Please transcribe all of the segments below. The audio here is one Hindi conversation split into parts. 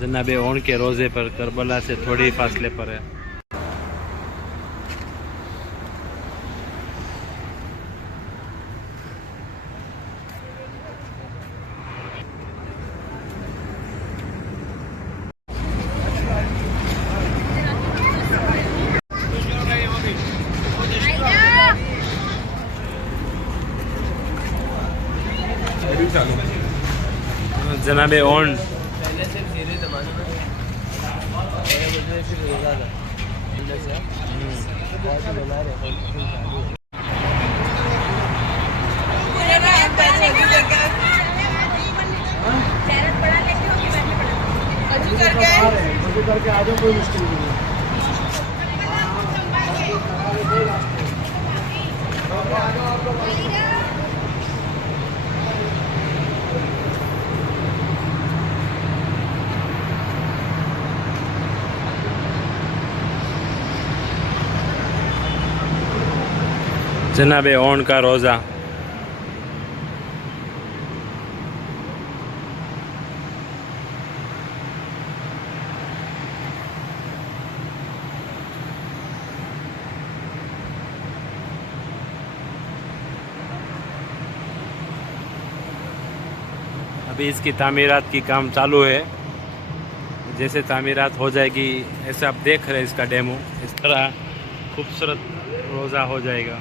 जनाब ओन के रोज़े पर करबला से थोड़ी फासले पर है। जनाब ओन पहले से धीरे ज़माने में फिर रोज़ा था से बहुत बना रहे करके आ जाओ, कोई मुश्किल नहीं है। जनाब ओन का रोज़ा। अभी इसकी तामीरात की काम चालू है। जैसे तामीरात हो जाएगी ऐसा आप देख रहे हैं इसका डेमो, इस तरह खूबसूरत रोज़ा हो जाएगा।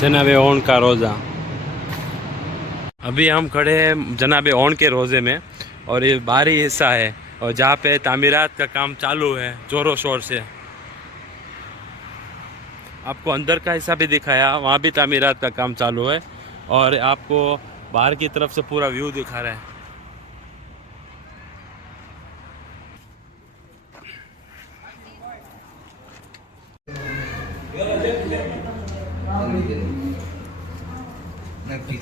जनाब ओन का रोज़ा। अभी हम खड़े हैं जनाब ओन के रोज़े में और ये बाहरी हिस्सा है और जहाँ पे तामीरात का काम चालू है ज़ोरों शोर से। आपको अंदर का हिस्सा भी दिखाया, वहाँ भी तामीरात का काम चालू है और आपको बाहर की तरफ से पूरा व्यू दिखा रहा है।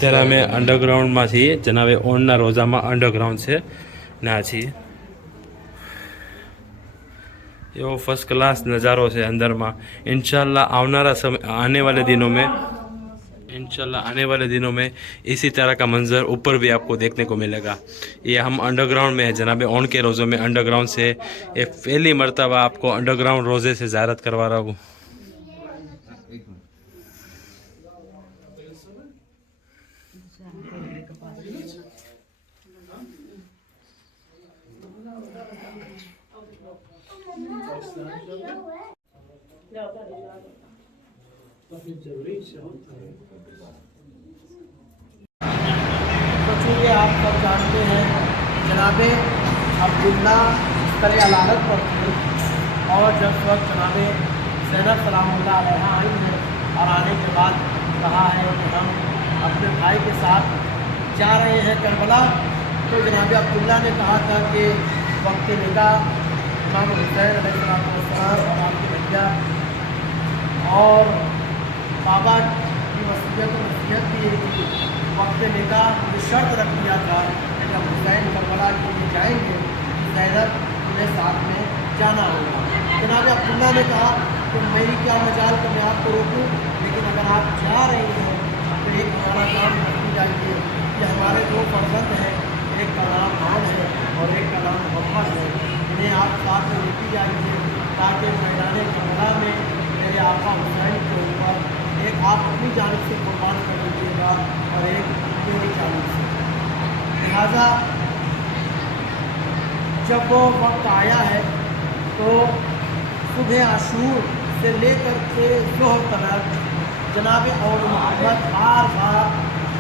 અત્યારે અમે અંડરગ્રાઉન્ડમાં છીએ જનાબે ઓનના રોઝામાં અંડરગ્રાઉન્ડ છે ના છીએ। એવો फर्स्ट क्लास नज़ारो है अंदर में। इंशाल्लाह आने वाले दिनों में इसी तरह का मंजर ऊपर भी आपको देखने को मिलेगा। ये हम अंडरग्राउंड में है जनाब ओन के रोज़ों में अंडरग्राउंड से ये पहली मरतबा आपको अंडरग्राउंड रोज़े से ज़ियारत करवा रहा हूँ। तो चूँकि आप सब जानते हैं जनाब अब्दुल्ला करे अलालत पर थे और जब वक्त जनाब ज़ैनब सलामुल्लाह अलैहा आई है और आने के बाद कहा है कि हम अपने भाई के साथ जा रहे हैं करबला, तो जनाब अब्दुल्ला ने कहा था कि वक्त निकाह इमाम हुसैन अलैहिस्सलाम और आपके भैया और बाबा की वसीयत भी है कि वक्त निकाह ने शर्त रख दिया था कि जब हुसैन करबला के लिए जाएंगे ज़ैनब उन्हें साथ में जाना होगा। जनाब अब्दुल्ला ने कहा कि मेरी क्या मजाल कि मैं आपको रोकूं, लेकिन अगर आप जा रही हैं तो एक हमारा काम करती जाइए कि हमारे दो फर्जंद हैं, एक का नाम खान है और एक का नाम मोहम्मद है, इन्हें आप साथ में लेती जाइए ताकि मैदान करबला में मेरे आका हुसैन के ऊपर एक आप अपनी जानिब से कुर्बान कर दीजिएगा और एक मेरी जानिब से। लिहाजा जब वो वक्त आया है तो सुबह आशूर से लेकर के ज़ोहर तक जनाब और मोहम्मद बार बार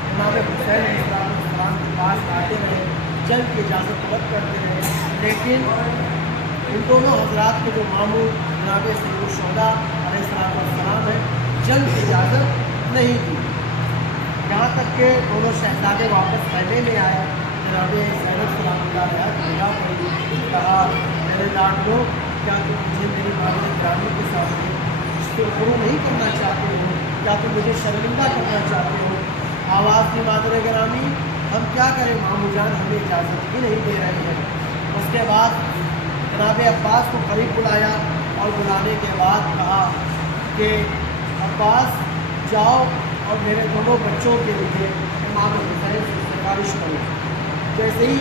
जनाब हुसैन अलैहिस्सलाम के पास आते रहे, जंग की इजाज़त तलब करते रहे, लेकिन इन दोनों हजरात के जो मामू जनाब सैयदुश्शुहदा अलैहिस्सलाम है, जंग की इजाज़त नहीं दी। यहाँ तक के दोनों शहजादे वापस पहले में आए, जनाब सैयद सलामुल्लाह कहा मेरे लाडलो, क्या तुम मुझे मेरी मादर ग्रामी के सामने शुरू नहीं करना चाहते हो, क्या तुम मुझे शर्मिंदा करना चाहते हो? आवाज़ की मादर ग्रामी, हम क्या करें मामू जान, हमें इजाज़त ही नहीं दे रहे हैं। उसके बाद जनाब अब्बास को करीब बुलाया और बुलाने के बाद कहा कि अब्बास जाओ और मेरे दोनों बच्चों के लिए इमाम हुसैन से सिफारिश करो। जैसे ही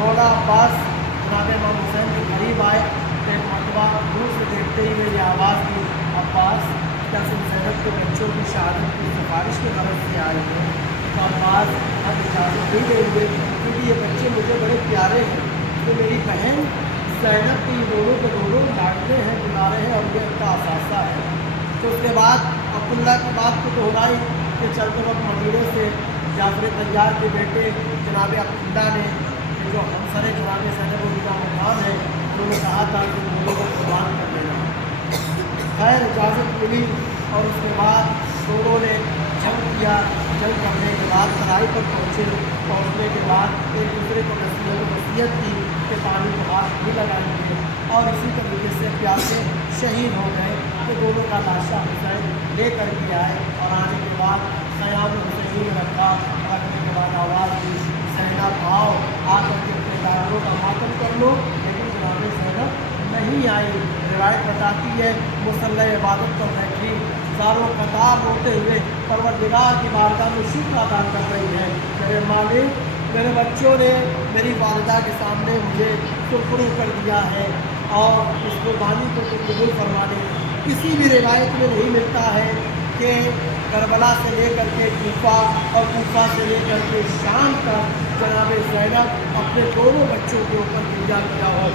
मौला अब्बास जनाब इमाम हुसैन के करीब आए तो एक मरतबा दूर से देखते ही मेरी आवाज़ दी, अब्बास क्या तुम ज़ैनब के बच्चों की शहादत की सिफारिश के गरज से आए हैं? तो अब्बास अब इजाज़त नहीं देंगे क्योंकि ये बच्चे मुझे बड़े प्यारे हैं, तो मेरी बहन ज़ैनब की दोनों के दोनों लाडले हैं, बुलारे हैं और ये उनका असासा है। तो उसके बाद अब्दुल्ला की बात को दोहराई कि चलते वक्त मदीने से जाफर तैयार के बेटे जनाब अब्दुल्ला ने जो हमसरे जनाब सैयद उनका मकाम है, उन्होंने कहा था कि दोनों को कुर्बान कर देना। खैर इजाज़त मिली और उसके बाद दोनों ने जंग किया। जंग करने के बाद तराई पर पहुँचने के बाद एक दूसरे को नसीहत की कि पानी को हाथ नहीं लगाएंगे और इसी तरीके से प्यासे शहीद हो गए। तो दोनों का लाशा हुसैन ले कर के आए और आने के बाद क़याम हुसैन रखा। रखने के बाद आवाज़ दी, सहना भाव आकर के अपने दारों का मातम कर लो, लेकिन जनाब ज़ैनब नहीं आई। रिवायत बताती है मुसल्ला इबादत पर बैठी ज़ारों कतार रोते हुए परवरदिगार की बारगाह में शुक्र अदा कर रही है, मेरे मालिक मेरे बच्चों ने मेरी वालिदा के सामने मुझे सुरखरू कर दिया है और इस कुर्बानी को तो कबूल फरमा दे। किसी भी रिवायत में नहीं मिलता है कि करबला से लेकर के कूफा और कूफा से लेकर के शाम तक जनाब ज़ैनब अपने दोनों बच्चों के ऊपर पूजा किया हो।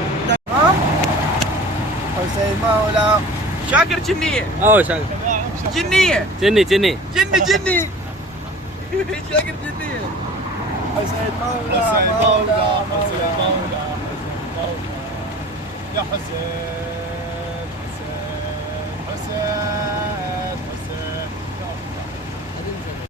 हुसैन मौला शाकिर चिन्नी है, आओ शाकिर, चिन्नी है, चिन्नी चिन्नी चिन्नी चिन्नी शाकिर चिन्नी है। हुसैन मौला मौला मौला मौला या हुसैन हुसैन हुसैन